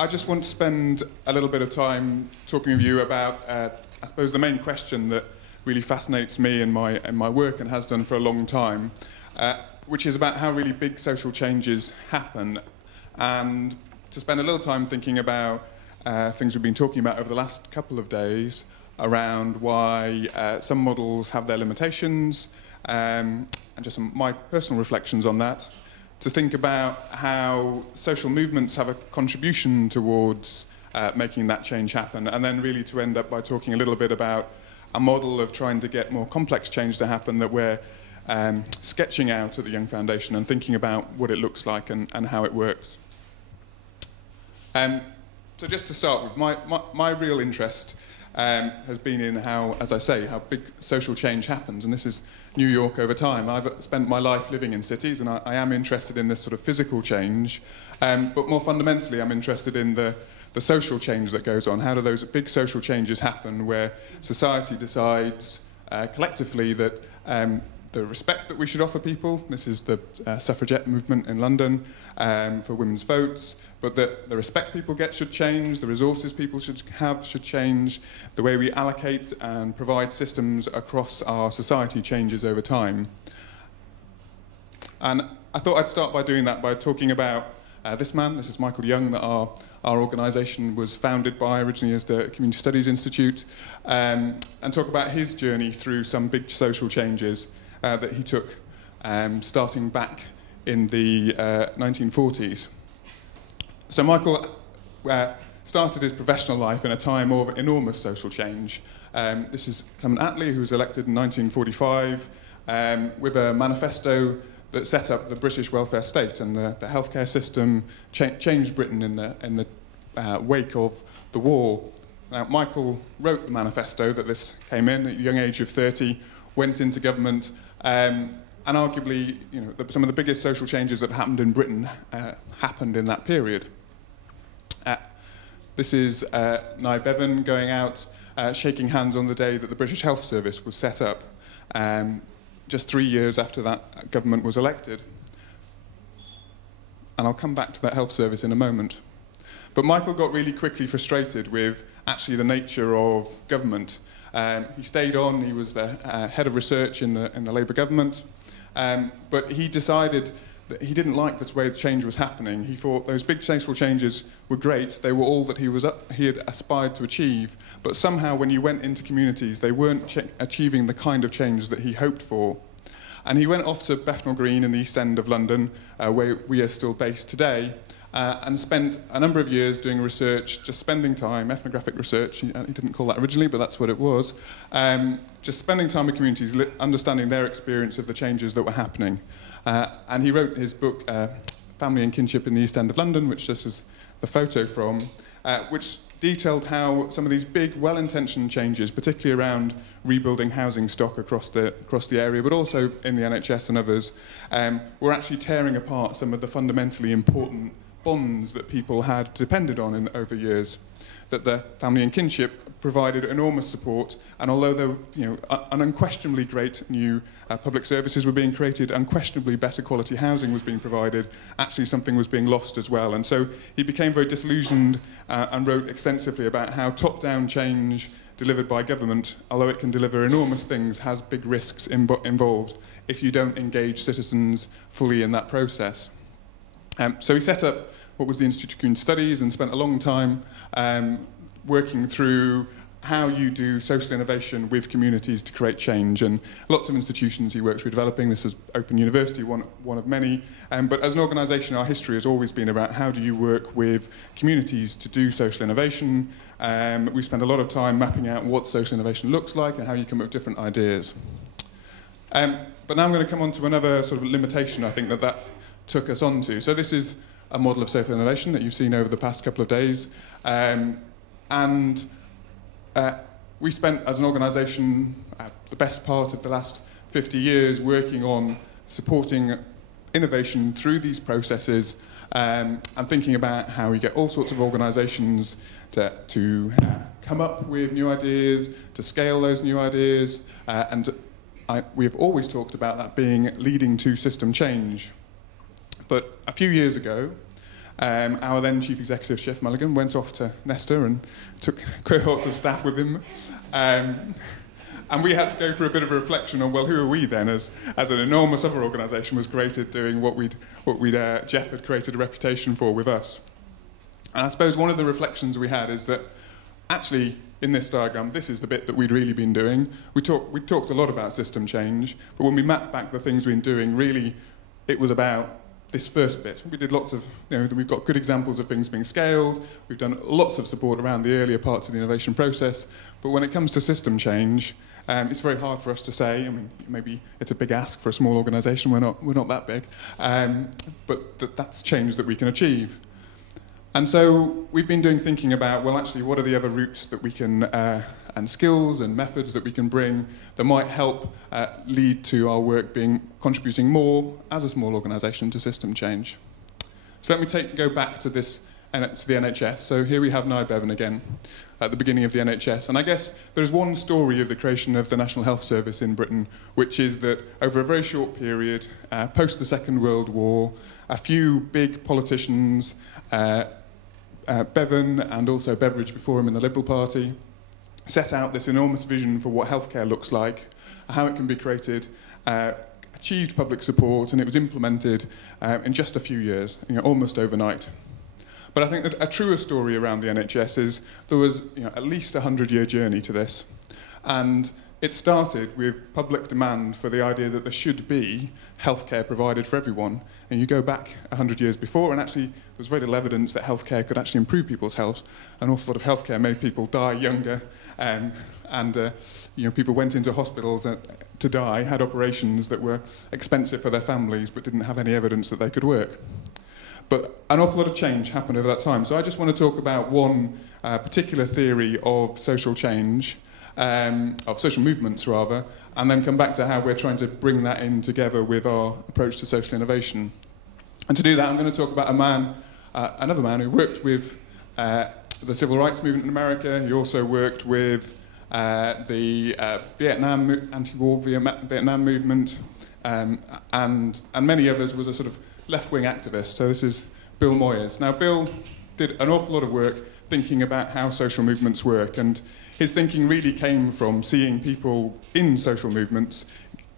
I just want to spend a little bit of time talking with you about, I suppose, the main question that really fascinates me in my work and has done for a long time, which is about how really big social changes happen, and to spend a little time thinking about things we've been talking about over the last couple of days around why some models have their limitations, and just my personal reflections on that, to think about how social movements have a contribution towards making that change happen, and then really to end up by talking a little bit about a model of trying to get more complex change to happen that we're sketching out at the Young Foundation and thinking about what it looks like and how it works. So just to start with, my real interest has been in how, as I say, how big social change happens, and this is New York over time. I've spent my life living in cities, and I am interested in this sort of physical change, but more fundamentally I'm interested in the social change that goes on. How do those big social changes happen where society decides collectively that the respect that we should offer people, this is the suffragette movement in London for women's votes, but that the respect people get should change, the resources people should have should change, the way we allocate and provide systems across our society changes over time. And I thought I'd start by doing that by talking about this man. This is Michael Young, that our organisation was founded by originally as the Community Studies Institute, and talk about his journey through some big social changes that he took starting back in the 1940s. So Michael started his professional life in a time of enormous social change. This is Clement Attlee, who was elected in 1945 with a manifesto that set up the British welfare state, and the healthcare system changed Britain in the wake of the war. Now, Michael wrote the manifesto that this came in at a young age of 30, went into government, and arguably, you know, some of the biggest social changes that happened in Britain happened in that period. This is Nye Bevan going out, shaking hands on the day that the British Health Service was set up, just 3 years after that government was elected. And I'll come back to that health service in a moment. But Michael got really quickly frustrated with actually the nature of government. He stayed on, he was the head of research in the Labour government, but he decided that he didn't like the way the change was happening. He thought those big social changes were great, they were all that he had aspired to achieve, but somehow when you went into communities, they weren't achieving the kind of change that he hoped for. And he went off to Bethnal Green in the East End of London, where we are still based today, and spent a number of years doing research, just spending time, ethnographic research, he didn't call that originally, but that's what it was, just spending time with communities, understanding their experience of the changes that were happening. And he wrote his book, Family and Kinship in the East End of London, which this is the photo from, which detailed how some of these big, well-intentioned changes, particularly around rebuilding housing stock across the area, but also in the NHS and others, were actually tearing apart some of the fundamentally important bonds that people had depended on over years. That the family and kinship provided enormous support, and although there were, an unquestionably great new public services were being created, unquestionably better quality housing was being provided, actually something was being lost as well. And so he became very disillusioned and wrote extensively about how top-down change delivered by government, although it can deliver enormous things, has big risks involved if you don't engage citizens fully in that process. So he set up what was the Institute of Community Studies and spent a long time working through how you do social innovation with communities to create change. And lots of institutions he worked with developing. This is Open University, one of many. But as an organisation, our history has always been about how do you work with communities to do social innovation. We spend a lot of time mapping out what social innovation looks like and how you come up with different ideas. But now I'm going to come on to another sort of limitation I think that took us onto. So this is a model of social innovation that you've seen over the past couple of days. We spent, as an organisation, the best part of the last 50 years working on supporting innovation through these processes and thinking about how we get all sorts of organisations to come up with new ideas, to scale those new ideas, we have always talked about that being leading to system change. But a few years ago, Our then Chief Executive, Chef Mulligan, went off to Nesta and took cohorts of staff with him. And we had to go through a bit of a reflection on, well, who are we then, as an enormous other organisation was created doing what Jeff had created a reputation for with us. And I suppose one of the reflections we had is that actually in this diagram, this is the bit that we'd really been doing. We talked a lot about system change, but when we mapped back the things we've been doing, really it was about this first bit. We did lots of, we've got good examples of things being scaled. We've done lots of support around the earlier parts of the innovation process. But when it comes to system change, it's very hard for us to say. I mean, maybe it's a big ask for a small organisation. We're not that big, but that's change that we can achieve. And so we've been thinking about, well, actually, what are the other routes that we can, and skills and methods that we can bring that might help lead to our work contributing more as a small organisation to system change. So let me go back to this, to the NHS. So here we have Nye Bevan again at the beginning of the NHS. And I guess there's one story of the creation of the National Health Service in Britain, which is that over a very short period, post the Second World War, a few big politicians, Bevan and also Beveridge before him in the Liberal Party, set out this enormous vision for what healthcare looks like, how it can be created, achieved public support, and it was implemented in just a few years, almost overnight. But I think that a truer story around the NHS is there was at least a 100-year journey to this. And it started with public demand for the idea that there should be healthcare provided for everyone. And you go back 100 years before, and actually there was very little evidence that healthcare could actually improve people's health. An awful lot of healthcare made people die younger, and people went into hospitals to die, had operations that were expensive for their families, but didn't have any evidence that they could work. But an awful lot of change happened over that time. So I just want to talk about one particular theory of social change, of social movements rather, and then come back to how we're trying to bring that in together with our approach to social innovation. And to do that, I'm going to talk about another man who worked with the civil rights movement in America. He also worked with the anti-war Vietnam movement, and many others. Was a sort of left-wing activist. So this is Bill Moyers. Now, Bill did an awful lot of work thinking about how social movements work, and his thinking really came from seeing people in social movements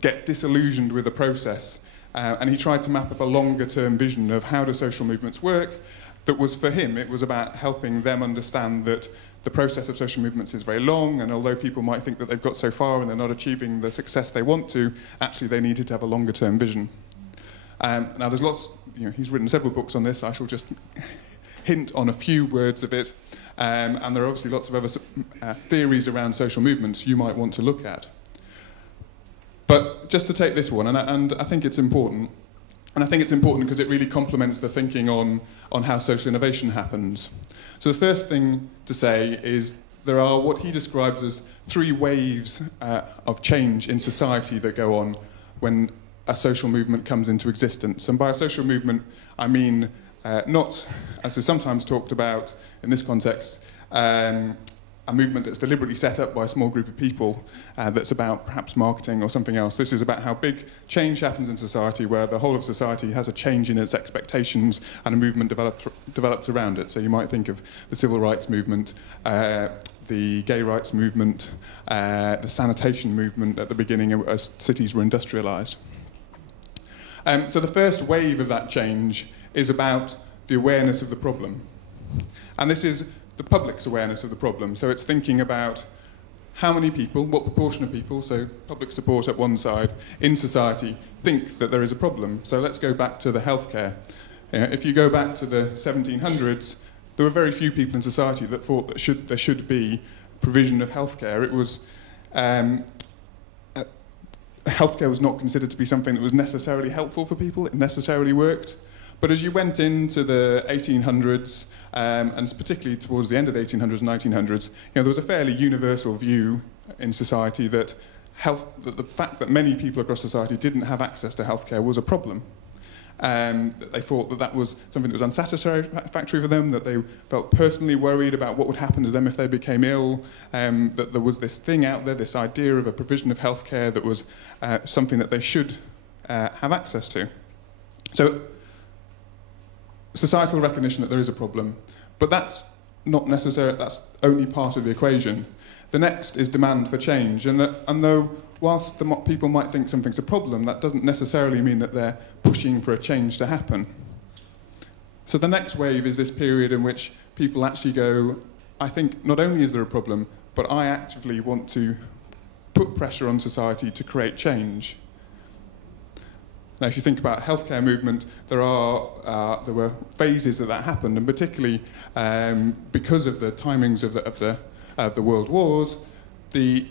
get disillusioned with the process, and he tried to map up a longer-term vision of how do social movements work. That was, for him, it was about helping them understand that the process of social movements is very long, and although people might think that they've got so far and they're not achieving the success they want to, actually they needed to have a longer-term vision. Now there's lots, he's written several books on this. I shall just hint on a few words of it. And there are obviously lots of other theories around social movements you might want to look at. But just to take this one, and I think it's important, and I think it's important because it really complements the thinking on how social innovation happens. So the first thing to say is there are what he describes as 3 waves of change in society that go on when a social movement comes into existence. And by a social movement, I mean not, as is sometimes talked about in this context, a movement that's deliberately set up by a small group of people that's about perhaps marketing or something else. This is about how big change happens in society, where the whole of society has a change in its expectations and a movement develops around it. So you might think of the civil rights movement, the gay rights movement, the sanitation movement at the beginning as cities were industrialised. So the first wave of that change is about the awareness of the problem. And this is the public's awareness of the problem. So it's thinking about how many people, what proportion of people, so public support at one side, in society, think that there is a problem. So let's go back to the healthcare. If you go back to the 1700s, there were very few people in society that thought that there should be provision of healthcare. It was healthcare was not considered to be something that was necessarily helpful for people. It necessarily worked. But as you went into the 1800s, and particularly towards the end of the 1800s and 1900s, there was a fairly universal view in society that the fact that many people across society didn't have access to healthcare was a problem. That they thought that was something that was unsatisfactory for them, that they felt personally worried about what would happen to them if they became ill, that there was this thing out there, this idea of a provision of healthcare that was something that they should have access to. So societal recognition that there is a problem, but that's not necessarily, that's only part of the equation. The next is demand for change, and though whilst people might think something's a problem, that doesn't necessarily mean that they're pushing for a change to happen. So the next wave is this period in which people actually go, I think not only is there a problem, but I actively want to put pressure on society to create change. Now, if you think about healthcare movement, there were phases that happened, and particularly because of the timings of the world wars, there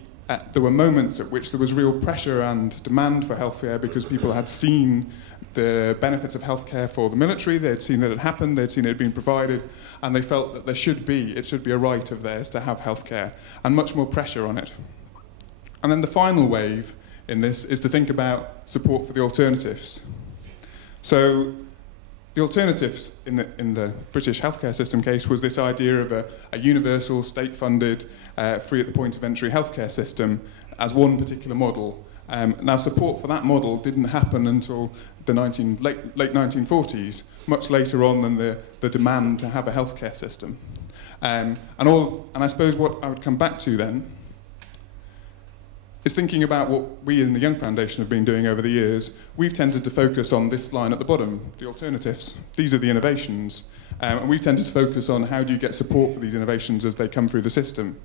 were moments at which there was real pressure and demand for healthcare because people had seen the benefits of healthcare for the military, they had seen that it happened, they had seen it had been provided, and they felt that it should be a right of theirs to have healthcare, and much more pressure on it. And then the final wave in this is to think about support for the alternatives. So the alternatives in the British healthcare system case was this idea of a universal, state-funded, free at the point of entry healthcare system as one particular model. Now, support for that model didn't happen until the late 1940s, much later on than the demand to have a healthcare system. And I suppose what I would come back to then is thinking about what we in the Young Foundation have been doing over the years. We've tended to focus on this line at the bottom, the alternatives. These are the innovations. And we've tended to focus on how do you get support for these innovations as they come through the system.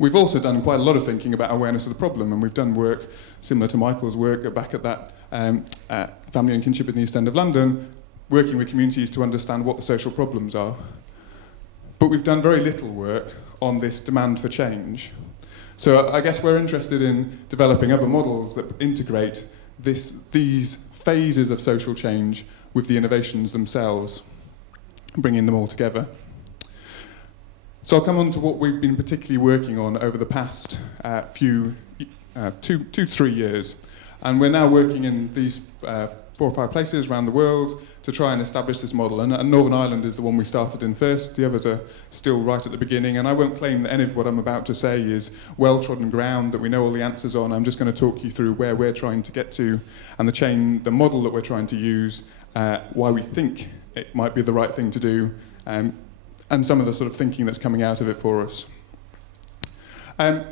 We've also done quite a lot of thinking about awareness of the problem, and we've done work similar to Michael's work back at that family and kinship in the East End of London, working with communities to understand what the social problems are. But we've done very little work on this demand for change. So I guess we're interested in developing other models that integrate these phases of social change with the innovations themselves, bringing them all together. So I'll come on to what we've been particularly working on over the past 2-3 years. And we're now working in these 4 or 5 places around the world to try and establish this model. And Northern Ireland is the one we started in first. The others are still right at the beginning. And I won't claim that any of what I'm about to say is well-trodden ground, that we know all the answers on. I'm just going to talk you through where we're trying to get to and the model that we're trying to use, why we think it might be the right thing to do, and some of the sort of thinking that's coming out of it for us. And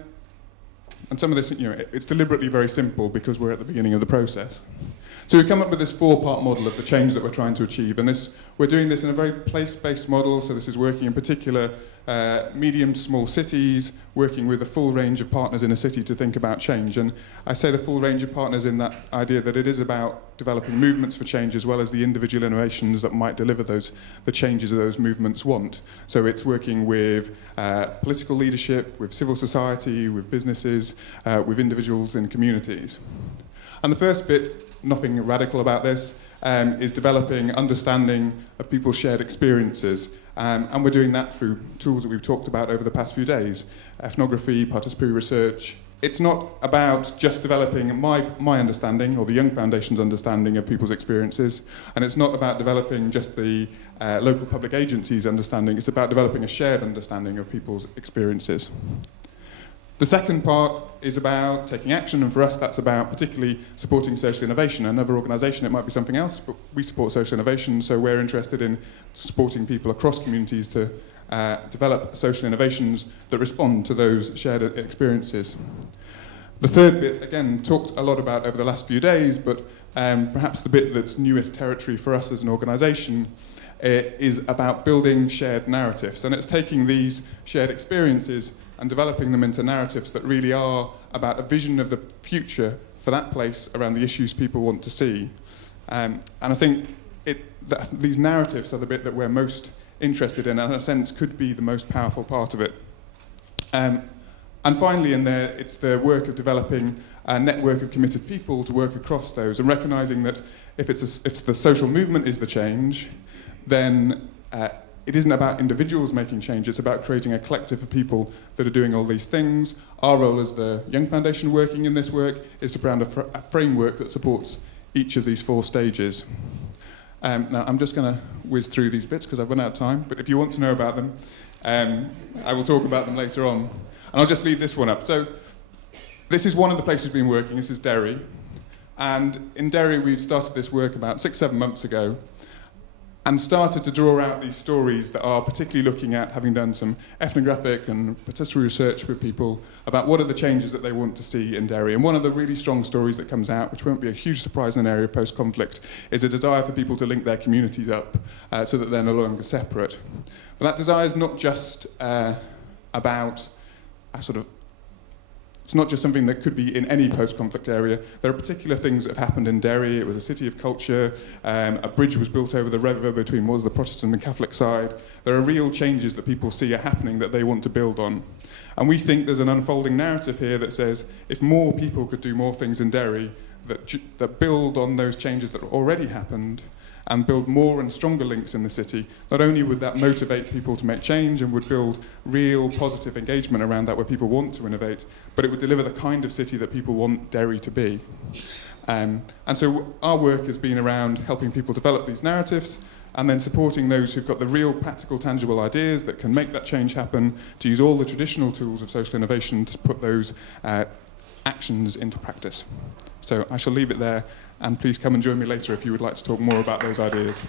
some of this, it's deliberately very simple because we're at the beginning of the process. So we've come up with this 4-part model of the change that we're trying to achieve, and we're doing this in a very place-based model. So this is working in particular medium to small cities, working with a full range of partners in a city to think about change. And I say the full range of partners in that idea that it is about developing movements for change as well as the individual innovations that might deliver the changes that those movements want. So it's working with political leadership, with civil society, with businesses, with individuals in communities. And the first bit, nothing radical about this, is developing understanding of people's shared experiences. And we're doing that through tools that we've talked about over the past few days, ethnography, participatory research. It's not about just developing my understanding or the Young Foundation's understanding of people's experiences, and it's not about developing just the local public agency's understanding, it's about developing a shared understanding of people's experiences. The second part is about taking action, and for us that's about particularly supporting social innovation. Another organisation, it might be something else, but we support social innovation, so we're interested in supporting people across communities to develop social innovations that respond to those shared experiences. The third bit, again, talked a lot about over the last few days, but perhaps the bit that's newest territory for us as an organisation is about building shared narratives, and it's taking these shared experiences and developing them into narratives that really are about a vision of the future for that place around the issues people want to see. And I think these narratives are the bit that we're most interested in, and in a sense could be the most powerful part of it. And finally in there, it's the work of developing a network of committed people to work across those, and recognising that if the social movement is the change, then it isn't about individuals making change, it's about creating a collective of people that are doing all these things. Our role as the Young Foundation working in this work is to put a framework that supports each of these 4 stages. Now, I'm just going to whiz through these bits because I've run out of time, but if you want to know about them, I will talk about them later on. And I'll just leave this one up. So this is one of the places we've been working. This is Derry. And in Derry, we started this work about 6-7 months ago. and started to draw out these stories that are particularly looking at, having done some ethnographic and patisserie research with people, about what are the changes that they want to see in Derry. And one of the really strong stories that comes out, which won't be a huge surprise in an area of post-conflict, is a desire for people to link their communities up so that they're no longer separate. But that desire is not just about a sort of, it's not just something that could be in any post-conflict area. There are particular things that have happened in Derry. It was a city of culture. A bridge was built over the river between what was the Protestant and Catholic side. There are real changes that people see are happening that they want to build on. And we think there's an unfolding narrative here that says if more people could do more things in Derry that build on those changes that already happened, and build more and stronger links in the city, not only would that motivate people to make change and would build real positive engagement around that where people want to innovate, but it would deliver the kind of city that people want Derry to be. And so our work has been around helping people develop these narratives and then supporting those who've got the real practical, tangible ideas that can make that change happen, to use all the traditional tools of social innovation to put those actions into practice. So I shall leave it there, and please come and join me later if you would like to talk more about those ideas.